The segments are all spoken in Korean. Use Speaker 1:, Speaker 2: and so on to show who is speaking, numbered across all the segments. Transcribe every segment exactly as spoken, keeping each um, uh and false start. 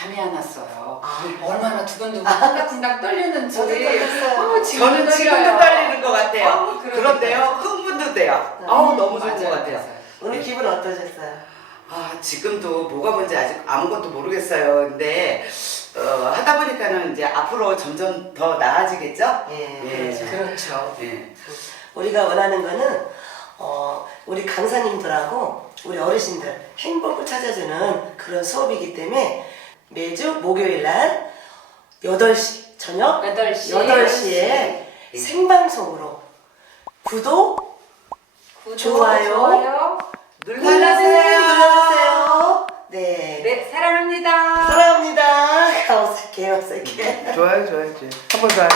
Speaker 1: 잠이 안 왔어요.
Speaker 2: 아,
Speaker 1: 얼마나 두근두근 쿵닥쿵닥 떨리는지.
Speaker 2: 저도 떨렸어요.
Speaker 1: 어, 지금도
Speaker 3: 저는 지금도
Speaker 1: 떨려요.
Speaker 3: 떨리는 것 같아요.
Speaker 1: 어, 그러니까요.
Speaker 3: 그런데요, 흥분도 돼요.
Speaker 2: 네.
Speaker 3: 아우, 너무 좋은
Speaker 1: 맞아요,
Speaker 3: 것 같아요.
Speaker 1: 맞아요.
Speaker 2: 오늘 기분 어떠셨어요?
Speaker 3: 아, 지금도 뭐가 뭔지 아직 아무것도 모르겠어요. 근데, 어, 하다 보니까는 이제 앞으로 점점 더 나아지겠죠?
Speaker 2: 예,
Speaker 3: 예.
Speaker 2: 그렇죠.
Speaker 1: 그렇죠.
Speaker 3: 예.
Speaker 2: 우리가 원하는 거는 어, 우리 강사님들하고 우리 어르신들 행복을 찾아주는 그런 수업이기 때문에 매주 목요일 날 여덟 시 저녁
Speaker 1: 여덟 시.
Speaker 2: 여덟 시에 생방송으로 구독,
Speaker 1: 구독,
Speaker 2: 좋아요.
Speaker 1: 좋아요.
Speaker 3: 눌러주세요.
Speaker 2: 눌러주세요. 네.
Speaker 1: 네, 사랑합니다.
Speaker 2: 사랑합니다. 어색해, 어색해.
Speaker 4: 좋아요, 좋아요, 좋아요. 한번 더.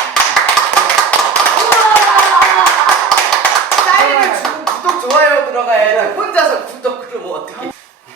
Speaker 3: 사인을 주고 구독, 좋아요 들어가야지. 혼자서 구독 그러면 어떡해.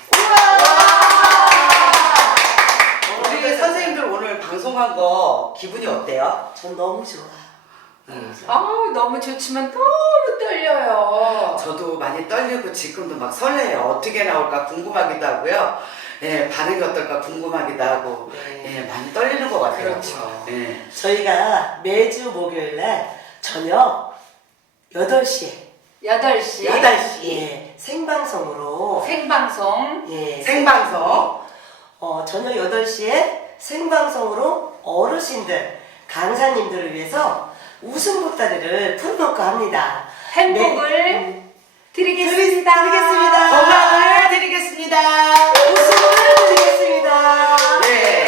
Speaker 3: 우리 선생님들 오늘 방송한 거 기분이 어때요?
Speaker 2: 전 너무 좋아.
Speaker 3: 음.
Speaker 1: 아우, 너무 좋지만 너무 떨려요.
Speaker 3: 저도 많이 떨리고 지금도 막 설레요. 어떻게 나올까 궁금하기도 하고요. 예, 반응이 어떨까 궁금하기도 하고.
Speaker 2: 네.
Speaker 3: 예, 많이 떨리는 것 같아요.
Speaker 1: 그렇죠.
Speaker 3: 예.
Speaker 2: 저희가 매주 목요일 날 저녁 여덟 시에
Speaker 1: 여덟 시.
Speaker 3: 여덟 시
Speaker 2: 예, 생방송으로
Speaker 1: 생방송.
Speaker 2: 예,
Speaker 3: 생방송.
Speaker 2: 어, 저녁 여덟 시에 생방송으로 어르신들, 강사님들을 위해서 웃음 보따리를 풀어놓고 합니다.
Speaker 1: 행복을
Speaker 2: 네, 음,
Speaker 1: 드리겠습니다.
Speaker 2: 드리- 드리겠습니다.
Speaker 3: 건강을 드리겠습니다.
Speaker 2: 웃음을 드리겠습니다.
Speaker 3: 네.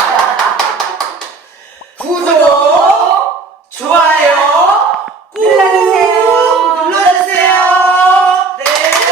Speaker 3: 구독, 좋아요, 꾹
Speaker 1: 눌러주세요.
Speaker 3: 눌러주세요. 네.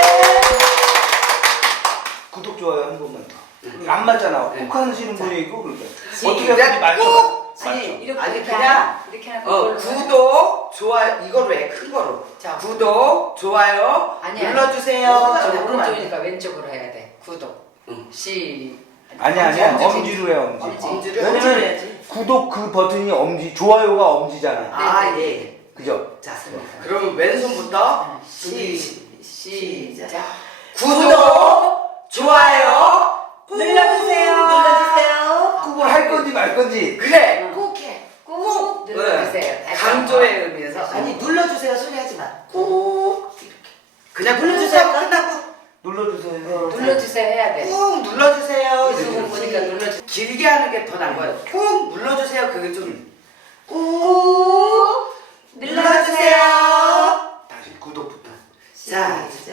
Speaker 4: 구독, 좋아요 한 번만 더. 안 맞잖아.
Speaker 3: 네.
Speaker 4: 꼭 하시는 분이 있고, 그러니까.
Speaker 3: 시작.
Speaker 4: 어떻게 하든지 맞춰봐.
Speaker 3: 꾹.
Speaker 1: 아니,
Speaker 4: 맞춰.
Speaker 1: 이렇게
Speaker 3: 아니,
Speaker 1: 이렇게
Speaker 3: 그냥,
Speaker 1: 하나, 이렇게 하나
Speaker 3: 어,
Speaker 1: 그걸로.
Speaker 3: 구독, 좋아요, 이거로 해, 큰 거로.
Speaker 1: 자.
Speaker 3: 구독, 좋아요,
Speaker 1: 아니, 아니.
Speaker 3: 눌러주세요.
Speaker 1: 저
Speaker 3: 그러면 안 돼.
Speaker 1: 오른쪽이니까 왼쪽으로 해야 돼. 구독.
Speaker 3: 응.
Speaker 1: 시.
Speaker 4: 아니, 아니야.
Speaker 1: 엄지, 엄지.
Speaker 4: 엄지로 해, 엄지.
Speaker 1: 엄지.
Speaker 3: 엄지를
Speaker 2: 연주를
Speaker 3: 엄지를
Speaker 2: 해야지.
Speaker 4: 구독 그 버튼이 엄지, 좋아요가 엄지잖아.
Speaker 3: 아,
Speaker 1: 네,
Speaker 3: 예.
Speaker 4: 그죠?
Speaker 3: 자, 그러면 왼손부터
Speaker 1: 시.
Speaker 3: 시,
Speaker 1: 시작.
Speaker 3: 구독, 좋아요, 꾹
Speaker 1: 눌러주세요.
Speaker 2: 눌러주세요.
Speaker 4: 그걸 할 건지 말 건지.
Speaker 3: 그래.
Speaker 1: 꾹 해. 꾹 눌러주세요. 다시
Speaker 3: 강조의
Speaker 1: 한번.
Speaker 3: 의미에서.
Speaker 2: 아니, 눌러주세요 소리 하지 마. 꾹.
Speaker 3: 그냥
Speaker 2: 눌러주세요.
Speaker 3: 눌러주세요. 끝나고
Speaker 4: 눌러주세요.
Speaker 1: 눌러주세요 해야 돼.
Speaker 3: 꾹 눌러주세요.
Speaker 1: 유튜브 보니까 눌러주.
Speaker 3: 길게 하는 게 더 나은 거예요. 꾹 눌러주세요. 그게 좀.
Speaker 1: 꾹 눌러주세요.
Speaker 4: 다시 구독부터.
Speaker 3: 자,
Speaker 2: 시작.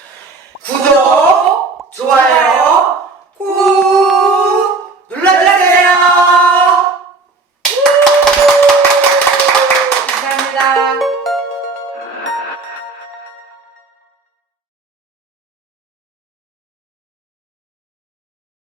Speaker 3: 구독, 좋아요, 꾹 눌러주세요.
Speaker 1: 감사합니다.